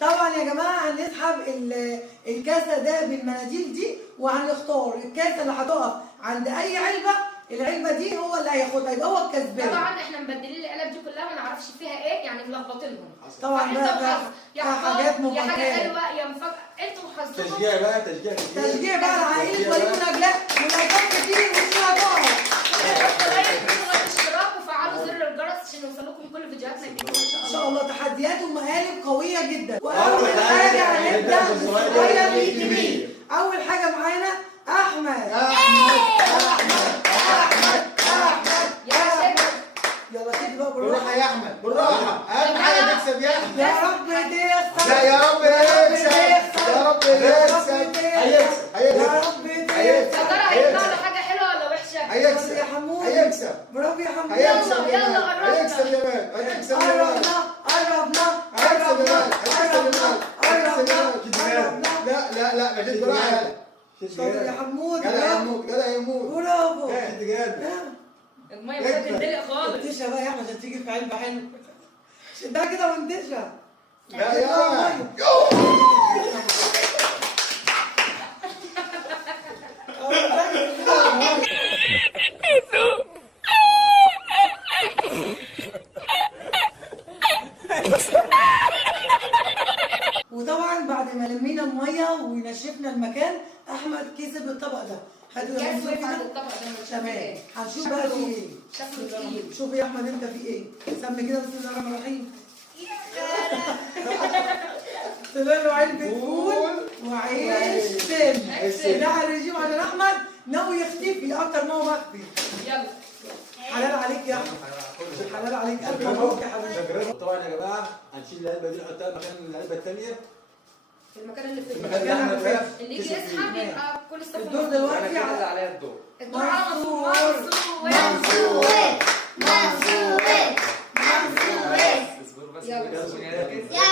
طبعا يا جماعه هنسحب الكاسه ده بالمناديل دي، وهنختار الكاسه اللي هتقف عند اي علبه، العلبه دي هو اللي هياخدها، يبقى هو الكسبان. طبعا احنا مبدلين العلب دي كلها ما نعرفش فيها ايه، يعني ملخبطينهم. طبعا يا حاجات يا حاجه مفاجاه، حلوه يا مفاجاه، انتوا وحظكم. تشجيع بقى، تشجيع بقى لعائله وليد ونجلاء ولايكات كتير وفيها جوه. اشتراك وفعلوا زر الجرس عشان يوصلكم كل فيديوهاتنا الجديده ان شاء الله. تحديات ومقالب قويه جدا. واول حاجه هنبدا بالصغير للكبير. اول حاجه معانا احمد. يا شباب يلا كده بقى بالراحه يا احمد، بالراحه. اهم حاجه تكسب يا احمد. يا رب تكسب. لا يا رب يكسب، يا رب يكسب. هيكسب يا رب يا تكسب. ترى هيطلع له حاجه حلوه ولا وحشه؟ هيكسب يا حمود. هيكسب برافو يا حمود. هيكسب يا يلا مان، قربنا. هيكسب يا مان، هيكسب يا مان. قربنا هيكسب يا مان، هيكسب يا مان. لا ما جيت براحه. شاطر يا حمود. جدع يموت، جدع يموت. برافو. الميه مش هتندلق خالص. انتشها بقى يا احمد عشان تيجي في علبه حلوه. شدها كده وانتشها. لا يا وطبعا بعد ما لمينا الميه ونشفنا المكان، احمد كسب الطبق ده. هاتوا يا الجاز منصور وقف عند كده. الطبق ده مش تمام. هنشوف بقى في ايه. شكله تقيل. شوف يا احمد انت في ايه. سمي كده بسم الله الرحمن الرحيم. طلع له علبه فول وعيش سن. ده الرجيم عشان احمد ناوي يختفي اكتر ما هو مخفي. يلا حلال عليك يا احمد، حلال عليك. الف مبروك يا حبيبي. طبعا يا جماعه هنشيل العلبه دي نحطها مكان العلبه الثانيه، في المكان اللي في المكان اللي احنا فيه. اللي يجي يسحب يبقى كل الصف الدور دلوقتي على عليها الدور. الدور على منصور. اصبر بس. يلا. يا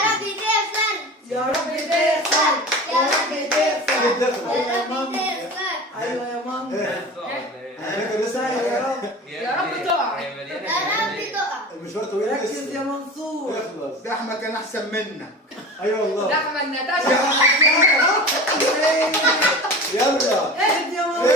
رب تغفر، يا رب تغفر، يا رب تغفر، يا رب تغفر. ايوه يا ماما. يا رب يا رب تقع. يا رب تقع. المشوار طويل ركز لسه. يا منصور. يخلص. ده احمد كان احسن منك. ايوه والله. ده احمد نتاشا. يلا. اهد يا منصور.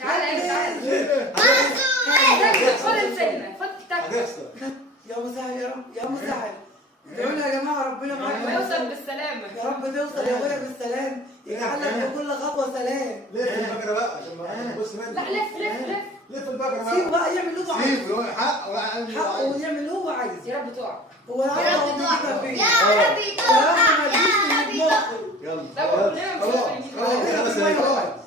تعالى تعالى. منصور. خد السنه خد تك. هتخسر. يا مسهل يا رب، يا مسهل. ادعوا لنا يا جماعه ربنا معاكم. ويوصل بالسلامه. يا رب توصل يا ابويا بالسلام، يجعلك بكل خطوه سلام. لف البقره بقى عشان ما تبص منك. لا لف لف لف. لف البقره سيبه بقى. بقى يعمل اللي هو عايزه. سيبه حقه حقه ويعمل اللي هو عايزه. يا رب تقع. هو يا العمر رب هو تقع، فين؟ يا رب يا تقع، رب ما يا تجيش رب من تقع. مخي. لا كلنا مش خلاص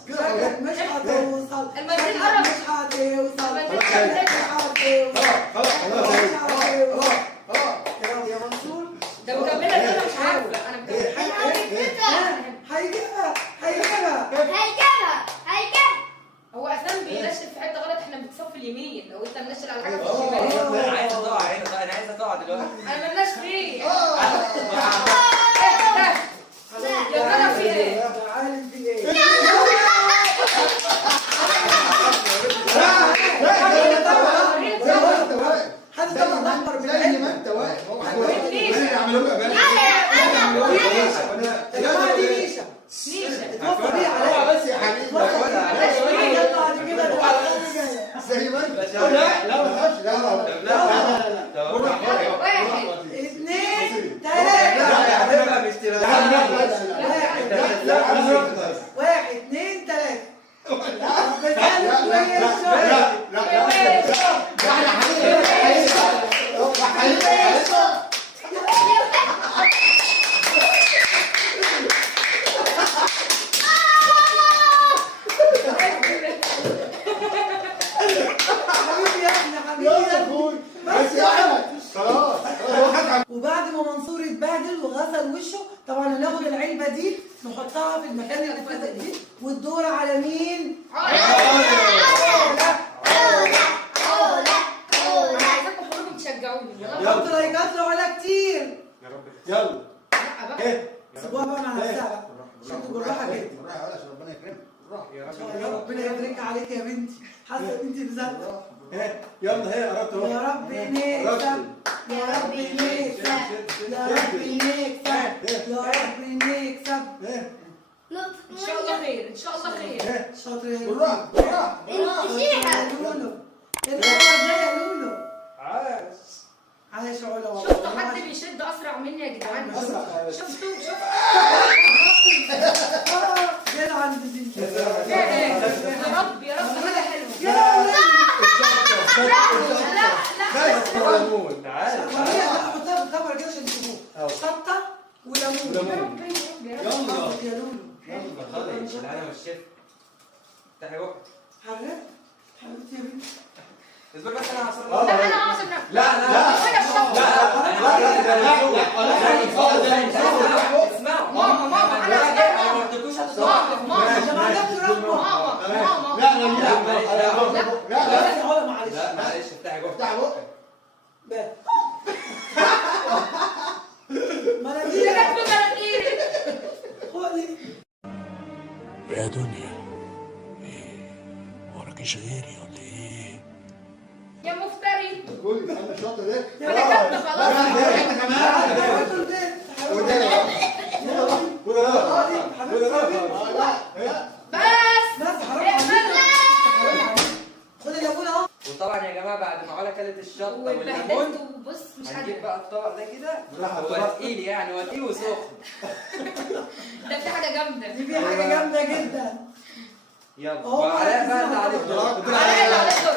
شكلك مش هتوصل. المنديل شكلك قرب. مش هتوصل. المنديل شكلك قرب. مش هتوصل. مش هتوصل. خلاص. يا منصور. ده مكمله كده مش عارفه انا مكمله. يا رب تقع. هيجيبها هيجيبها. هيجيبها، هيجيبها. هو اساسا بينشل في حته غلط، احنا بنتصف اليمين لو انت منشل على حاجه في اه. الشمال. انا عايزه تقع هنا، انا عايزه تقع دلوقتي. انا مالناش فيه. خلاص يا ترى في ايه؟ ده عالم في ايه؟ حد طبعا احمر من زي ما انت واقف. يعملوا له يا جماعه دي ريشه. نيشه. اتوصى بيها عليها. بس يا حبيبي. يطلع دي كده زي ما انت. لا ما تخافش. لا واحد. اثنين لا ثلاثة. هتبقى واحد اثنين ثلاثة. حبيبي يا ابني، حبيبي يا ابني. بس يا احمد خلاص. وبعد ما منصور يتبهدل وغسل وشه، طبعا هناخد العلبة دي نحطها في المكان اللي اتفزق دي، والدور على مين؟ انا عايزاكم كلكم تشجعوني. حط لايكات لو على كتير. يلا. لا بقى. سيبوها بقى مع نفسها بقى. شدوا بالراحة كده. بالراحه عشان ربنا يكرمك. بالراحه. يا ربنا يبارك عليك يا بنتي. حاسة ان انت بزقة. يلا هي قربت اهو. يا رب نكسب يا رب نكسب يا رب نكسب يا رب نكسب. ان شاء الله خير ان شاء الله خير. شاطر يا لولو. بالراحه بالراحه بالراحه. امشيها. يا لولو الأول ده يا لولو. عاش. عايش علا والله. شفتوا حد بيشد اسرع مني يا جدعان؟ اسرع. شفتوا جد عند دي. يا رب يا رب حاجه حلوه. يا بس ليمون. تعال وهي حطها في الخبر كده عشان تشوفوه. شطة وليمون. يا رب يا رب. يلا يا لولو. خالص العالم والشيف. افتحي بقى. حرقت حبيبتي يا بنتي. اصبر بس انا هصرف. لا انا اعصر نفسي. لا لا انا الشطه. اسمعوا ماما ماما انا انا ما قلتلكوش هتصرف. ماما عشان ما عندكش رحمة. ماما ماما. لا لا لا بس يا علا معلش. لا معلش افتحي بقى. افتح بقك. بس. ما انا يا دي رب مناخيري. خدي. يا دنيا ايه وراكيش غيري ولا ايه؟ يا مفتري. كويس انا شاطر ايه؟ انا كنت خلاص. احنا كمان. وده وده بس بس حرام عليك. خد الليمون اهو. وطبعا يا جماعه بعد ما علا كلت الشطه والليمون واتبهدلت وبص مش هنجيب قادره. بقى الطبق ده كده. بالراحة، هو بالراحة. تقيل يعني هو تقيل وسخن. ده في حاجه جامده. دي في حاجة جامدة جدا. يلا أهو وعلاء بقى اللي عليه الدور. الدور. عليا اللي على الدور.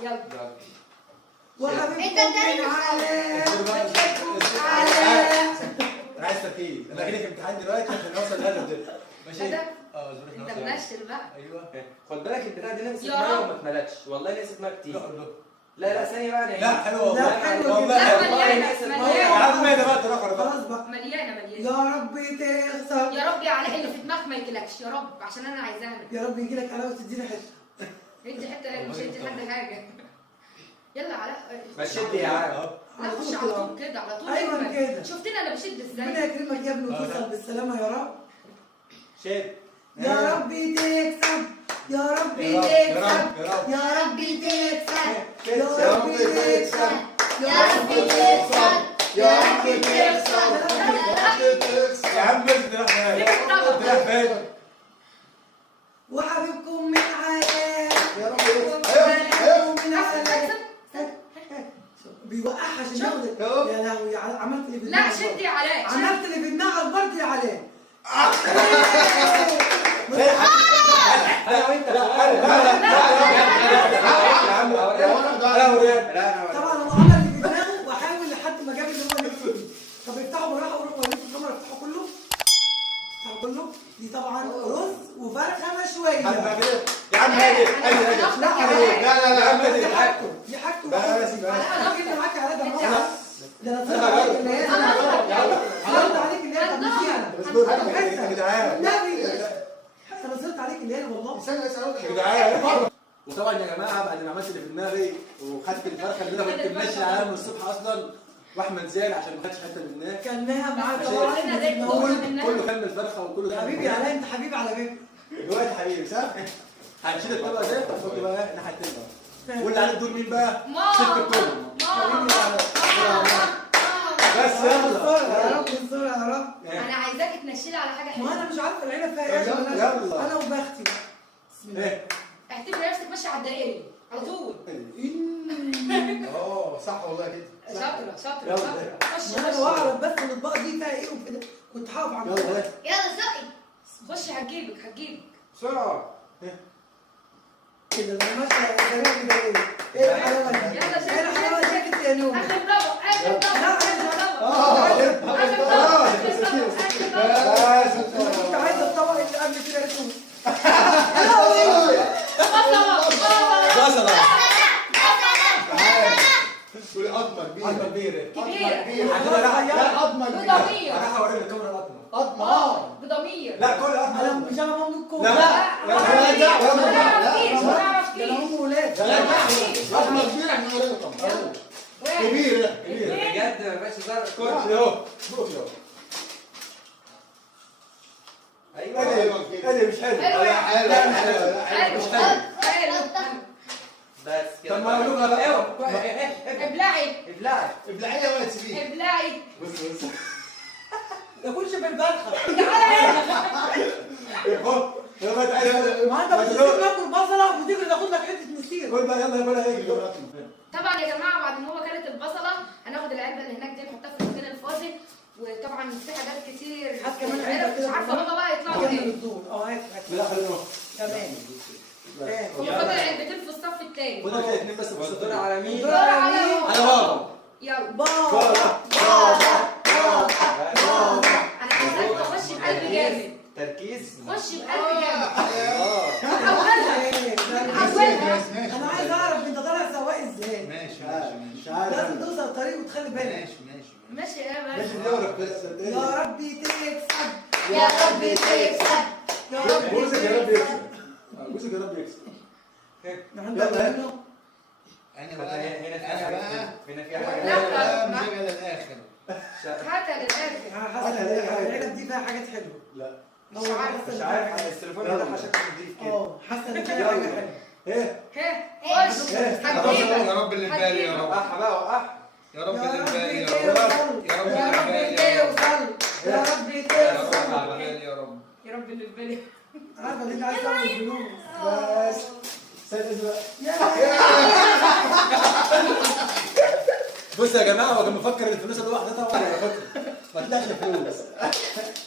يلا يلا. وحبيبكم أنت التاني من مش علاء. انا عايز تركيز. انا هجيلك امتحان دلوقتي عشان اوصل للهدف ده. ماشي؟ هدف؟ اه اصبر انت منشل بقى. ايوه. خد بالك البتاعه دي نقصت يا ميه رب. وما اتملتش والله نقصت ميه كتير. لا لا ثانيه بقى لا حلوه والله. لا، حلوة والله جدا. حلوة. مليانة، يا مليانة. عم ايه ده بقى تراخر بقى. خلاص بقى. مليانه مليانه. يا رب تخسر. يا رب يا علاء اللي في دماغك ما يجيلكش يا رب عشان انا عايزاها منك. يا رب يجيلك علاء وتديني حتة. ادي حته ايه مش ادي لحد حاجه. يلا علاء. ما تشد يا عم. لا خش على طول كده على طول. أيوة اجمل. كده. شفتني انا بشد ربنا ازاي؟ يكرمك يا ابني وتوصل بالسلامة يا رب. شد. يا رب تكسب. يا رب يا رب، تكسب. يا رب. يا رب تكسب. يا يا رب رب تكسب. تكسب. يا رب تكسب. يا رب تكسب. يا عم بس راح فين؟ وحبيبكم من علاء. يا رب وحبيبكم من علاء. بيوقعها عشان ياخد. يا لهوي عملت اللي في لا دماغك شد برضه. يا علاء. شد. عملت اللي في دماغك برضه يا علاء. انا وانت يا عم لا طبعا هو عمل اللي في دماغه وحاول لحد ما جاب اللي هو نفسه فيه. طب افتحوا بالراحه وروحوا وريكم الكاميرا. افتحوا كله. افتحوا كله. دي طبعا رز وفرخه مشويه. يا عم هادي هادي هادي. لا لا لا لا يا عم هادي. دي حاجته. دي حاجته. لا لا سيب انا جبت معاك على ده انت مرة. ده انا صرت عليك اللي هي صرت عليك اللي هي اصبر يا جدعان. النبي انا صرت عليك اللي هي والله. استنى بس اقول يا جدعان. وطبعا يا جماعه بعد ما عملت اللي في دماغي وخدت الفرخه اللي انا كنت ماشي عليها من الصبح اصلا واحمد زعل عشان ما خدش حته منها. كلناها معاك عشان طبعا. كلنا زي هو كله كان من الفرخه وكله كان حبيبي علاء انت حبيبي على فكره. دلوقتي حبيبي صح؟ هنشيل الطبق ده نحطه بقى ناحيه التانيه. واللي عليه الدور مين بقى؟ ست الكل. بس يا يلا. رب انصر يا رب. انا عايزاك تنشلي على حاجه ما حلوه. انا مش عارفه العيله فيها ايه. يلا. انا وبختي. بسم الله. ايه؟ اعتبر نفسك ماشيه على الدائري على طول. صح والله كده. شاطره شاطره يلا. شاطره. خش ما انا خش بعرف بس الاطباق دي فيها ايه وكده. كنت هقف على يلا ايه؟ يلا زقي. خش هتجيبك هتجيبك. بسرعه. كده انا ماشيه غريبه كده ايه؟ ايه الحلاوه دي؟ يلا ايه الحلاوه دي كده يا نور؟ اخر طبق اخر طبق لا بس كنت عايزه الطبق اللي قبل كده يكون. بصله. تقولي قطمه كبيره. قطمه كبيره. كبيرة. لا قطمه كبيره. بضمير. انا هوريك الكاميرا قطمه. قطمه بضمير. لا كل قطمه. انا مش انا مملوك كوره. لا ده انا هم ولاد. قطمه كبيره احنا هوريك الكاميرا. كبيره. بجد ما بقاش هزار. كل اهو. بص اهو. ايوه ادي مش حلو. حلو. لا حلو. حلو مش حلو. حلو. بس كده. طب ما اقول لكم بقى ابلعي ابلعي. ابلعيه ولا تسيبيه؟ ابلعي. بص ما تاكلش بالبرخه. يلا تعالى ما انت بتسيب ناكل بصله وتيجي تاخد لك حته مسير. قول بقى يلا يا بلا ايه طبعا يا جماعه بعد ما هو كانت البصله هناخد العلبه اللي هناك دي نحطها في المكان الفاضي. وطبعا في حاجات كتير هات كمان العلب علبة مش كده عارفه بابا بقى يطلعوا كمل ايه. الدور. هات لا خلينا تمام. هو فاضل علبتين في الصف الثاني. خدها كده اتنين بس والدور على مين؟ دور على على بابا يلا بابا انا عايزاك تخش بقلب جامد. تركيز. خش بقلب جامد. انا عايز اعرف انت طالع سواق ازاي. ماشي مش عارف لازم توصل الطريق وتخلي بالك. ماشي ماشي يا ماشي باشا. دورك بس يا ربي تكسب يا رب تكسب. يا رب بوسك يا رب تكسب. يكسب بوسك يا رب يكسب عندك منه. انا هنا بقى في انا حاجة بقى هنا في لا، حاجة. لا. مشغل الاخر. هاتها للاخر. حسن العلب دي فيها حاجات حلوه. لا هو مش حسن عارف التليفون ده شكله نضيف كده. حسن ان فيها حاجه حلوه. ايه ها خش إيه؟ هتجيبك. يا رب اللي في بالي يا رب. وقعها بقى وقعها. يا رب يا اللي في بالي رب يا رب. توصل. يا رب يا رب اللي في بالي يا رب. توصل. يا رب يا رب توصل. اللي في بالي يا رب. يا رب اللي في بالي. عارفه ان انت عايز تعمل فلوس. بس سادس بقى بص يا جماعه هو كان مفكر ان الفلوس الواحده طبعا على فكره ما طلعش فلوس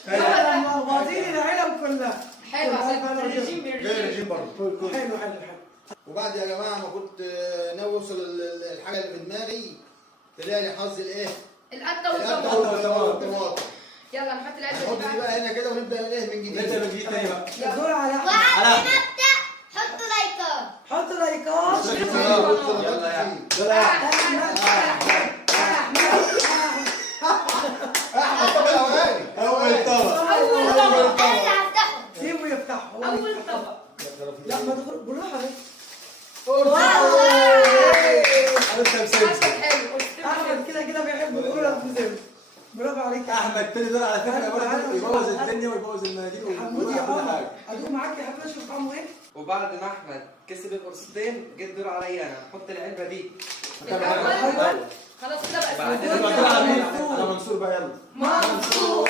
لا واخدين العلب كلها. حلو عشان حلو الرجيم غير بيرجيم. الجيم برضه. حلو. وبعد يا جماعه ما كنت ناوي اوصل الحاجه اللي في دماغي طلع لي حظ الايه؟ القطه القطه والطماطم. والطماطم. يلا نحط العلبه نحط دي دي بقى هنا كده ونبدا ايه من جديد. نبدا من جديد تاني بقى الدور على وقبل ما ابدا حطوا لايكات. حط لايكات. يلا يا احمد يلا يا احمد احمد طب الاولاني. اول طبق اول طبق. انا اللي هفتحه. سيبه يفتحه. اول طبق. لا ما تخرج بالراحه بس. حاسك حلو. احمد كده بيحب يقول لك مساوي. برافو عليك يا احمد. احمد تاني دور على فكره برضه يبوظ الدنيا ويبوظ المناديل حمودي يا ويبوظ كل قمر حاجه ادوق معاك يا حبيبي اشوف طعمه ايه. وبعد ما احمد كسب القرصتين جه الدور عليا انا. نحط العلبه دي. الأول. خلاص كده بقى بعدين اسمه يبقى دور دور على على مين؟ على منصور بقى يلا منصور.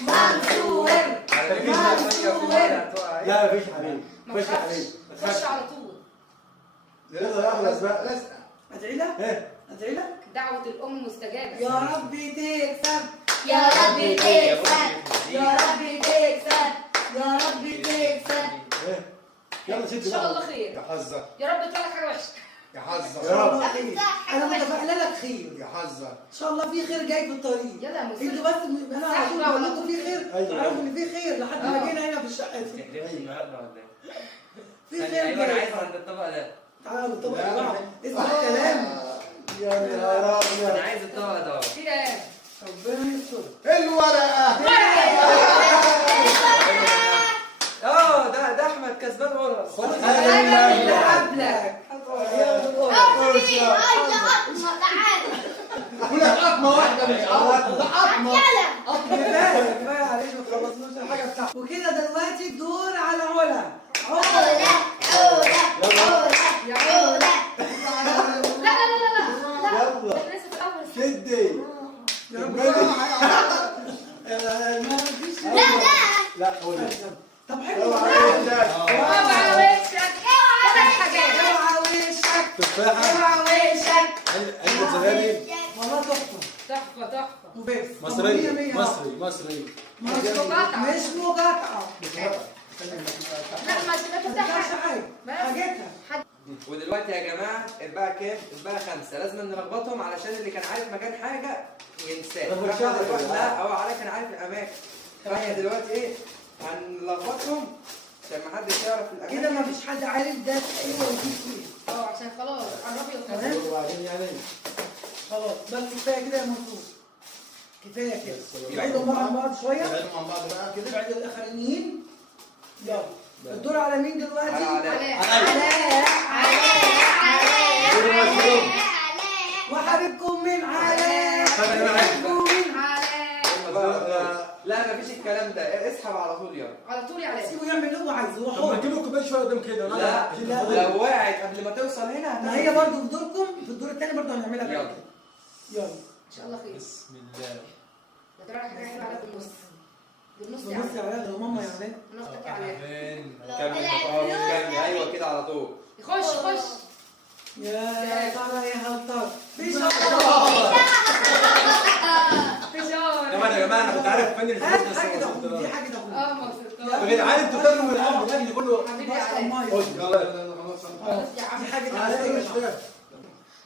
منصور. على فكرة ثانية وفي واحدة هتقع. لا مفيش يا حبيبي ما مفيش يا تخافش. حبيبي خش على طول. يلا يا احمد بقى ادعي لك ايه ادعي لك. دعوة الأم مستجابة. يا رب تكسب. يا رب تكسب. يا رب تكسب. يا رب تكسب. ايه يلا شد إن شاء الله بقى خير. يا حظك يا رب يطلع لك حاجة وحشة. يا يا حظك رب خير. انا متفائله لك خير. يا حظك. ان شاء الله في خير جاي في الطريق. يلا يا مسلم. انتوا بس انا على طول بقول لكم في خير. أيوة. تعرفوا ان في خير لحد ما جينا هنا في الشقه دي. تحلفني النهارده ولا ايه؟ في ثانية، خير ايوه انا جاي. عايز عند الطبق ده. تعالوا الطبق لا. بقى. اسمع الكلام. يا نهار انا ابيض عايز الطبق ده. في ايه؟ ربنا يستر. الورقه. ده احمد كسبان ورقه. خد انا اللي حاجه قبلك. أختي هاي قطمة تعالى. ولا قطمه واحده مش قطمه ده قطمه. يلا. كفايه عليك ما خلصناش الحاجه بتاعتك. وكده دلوقتي الدور على علا. عودة عودة عودة يا عودة. لا لا لا لا لا. يلا احنا لسه في الأول. شدي يا رب لا لا قول طب حلو. اوعى وشك. ثلاث حاجات. اوعى وشك. تفاحه اوعى وشك. علبه زبادي والله تحفه. تحفة تحفة. وبيبس. مصريه مية. مصري مش مقاطعة. مش مقاطعه. لا ما ما تفتح تفتحش حاجة. حاجه. بس. حاجتها. ودلوقتي يا جماعه اتباع كام؟ اتباع 5. لازم نلخبطهم علشان اللي كان عارف مكان حاجه ينساه. طب مش فاحنا عارف دلوقتي يا لا جماعة. هو عليك كان عارف الاماكن. فاحنا دلوقتي ايه؟ هنلخبطهم عشان ما حدش يعرف الاماكن. كده ما فيش حد عارف ده ايه ودي فين. عشان خلاص قربي وخلاص. تمام. وبعدين يعني خلاص بس كفايه كده يا منصور. كفايه كده. بس. بعيدوا مع بعض شويه. نبعدهم عن بعض بقى كده. بعد الاخرانيين. يلا. الدور على مين دلوقتي؟ على وحبيبكم من علاء. طب أنا عايز. وحبيبكم من على لا لا مفيش الكلام ده، اسحب على طول يلا. على طول يا علاء. سيبه يعمل اللي هو عايزه، هو طب ما حر. تجيب له كوبايه شويه قدام كده. لا لو وقعت قبل ما توصل هنا ما هي برضه في دوركم، في الدور الثاني برضه هنعملها يلا. كده. يلا ان شاء الله خير. بسم الله. يا ترى حاجه حلوه على بالنص. بالنص يا بص يا علاء. علاء، ده ماما يا علاء. من اختك يا علاء. كمل كمل، ايوه كده على طول. خش خش. يا ترى يا هل ترى فشار. كمان يا جماعه انا كنت عارف فن هات الفلوس حاجه بس ده ما دي وصلتلهاش. حاجه ده اه ما وصلتهاش. يا جدعان انتوا تاكلوا من القلب ده اللي كله. حبيبي يا علاء. خلاص يا عم. دي حاجه انا علاء. عايز مش فاهم.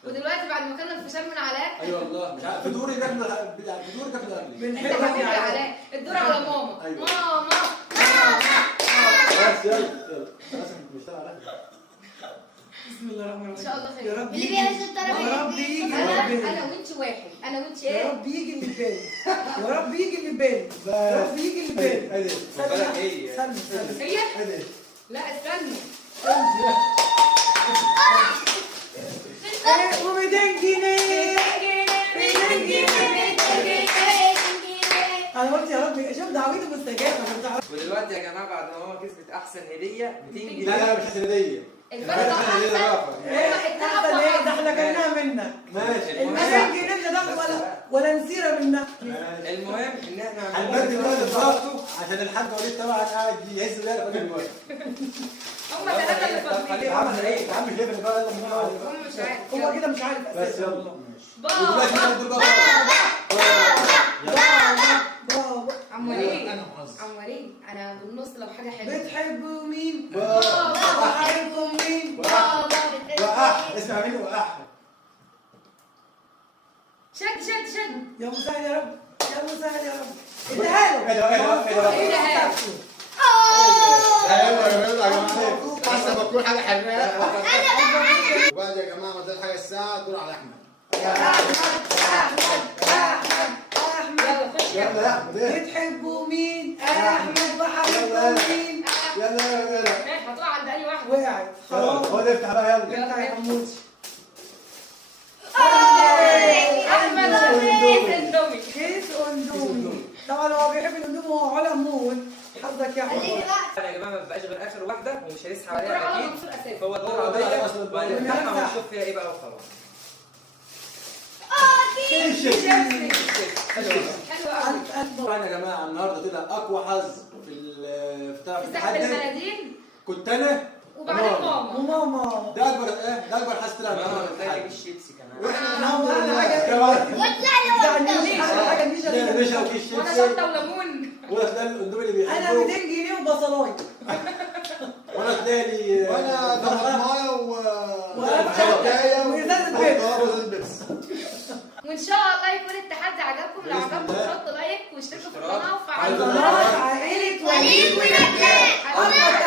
ودلوقتي بعد ما كنا الفشار من علاء، ايوه والله مش عارف في دوري جابنا في دوري جابنا قبلي. انت بنحبك حبيبي يا يا علاء. علاء. الدور على ماما. أيوة. ماما. بس يلا خلاص بنشتغل على بسم الله الرحمن الرحيم. ان شاء الله خير. يا رب اللي يجي. بيهز الطرف يا رب يجي اللي في بالي. انا وانت واحد. انا وانت يا ايه؟ رب يجي اللي في بالي. يا رب يجي اللي في بالي. يا رب يجي اللي في بالي. ادي خد بالك ايه؟ استنى هي؟ ادي لا استنى. و200 جنيه. 200 جنيه. انا قلت يا رب شوف دعوتي مستجابه. ودلوقتي يا جماعه بعد ما ماما كسبت احسن هديه 200 جنيه. لا لا مش هديه. الفرق احسن. ايه احسن ايه؟ ده احنا كلناها منك. ماشي ال 200 جنيه لا دخل ولا نسيره منك. ماشي. المهم ان احنا هنبدل بقى لفراغته عشان الحاج وليد طبعا قاعد يهز بيها الراجل دلوقتي. هم ثلاثه اللي فاضلين. يا عم ايه يا عم شايف بقى يلا من هنا. هم مش عارف. هو كده مش عارف بس اساسا يلا والله. ودلوقتي بابا. هنقول بقى بابا عم وليد. عم وليد انا بالنص لو حاجه حلوه. بتحبوا مين؟ بابا. بحبكم مين؟ وقح اسمع مني وقح. شد شد شد. يا مسهل يا رب، يا مسهل يا رب. اديها له. اديها له. ايوه يا جماعه احسن ما تكون حاجه حراقه. وبعد يا جماعه ما زال حاجه الساعه دور على احمد. يلا خش يلا يلا. يا احمد ايه. بتحبوا مين؟ احمد بحبكم مين؟ يلا يلا ماشي هتقع عند اي واحد. وقعت خلاص. خد افتح بقى يلا. يلا يا حمود. احمد كيس اندومي. كيس اندومي. طبعا هو بيحب الاندومي وهو على موت. حظك يا خليني احمد. بقى. يا جماعه ما بقاش غير اخر واحده ومش هيسحب الدور عليها على اكيد. منصور اساسي. فهو الدور هو الدور على عليا أصل الدور. وهنفتحها ونفتح. ونشوف فيها ايه بقى وخلاص. حلو قوي. ألف ألف طبعا يا جماعه النهارده طلع اقوى حظ في بتاع سحب التحدي. المناديل كنت انا وبعدين ماما. وماما. ده اكبر ايه ده اكبر حظ طلع ماما النهارده في محتاجه التحدي. كيس شيبسي كمان. واحنا احلى حاجه كمان وطلع لي النيش. احلى حاجه النيش لا اللي نشا وكيس وانا شيبسي شطه وليمون. ولا تلاقي الاندومي اللي انا بيحبه 200 جنيه وبصلايه. ولا تلاقي لي وانا ضربت ميه وازازه بيبسي. بيبسي. وان شاء الله يكون التحدي عجبكم. لو بإذن عجبكم الله. حطوا لايك واشتركوا في القناه على وفعلوا القناة. الجرس. عائله وليد ونجاح. اكبر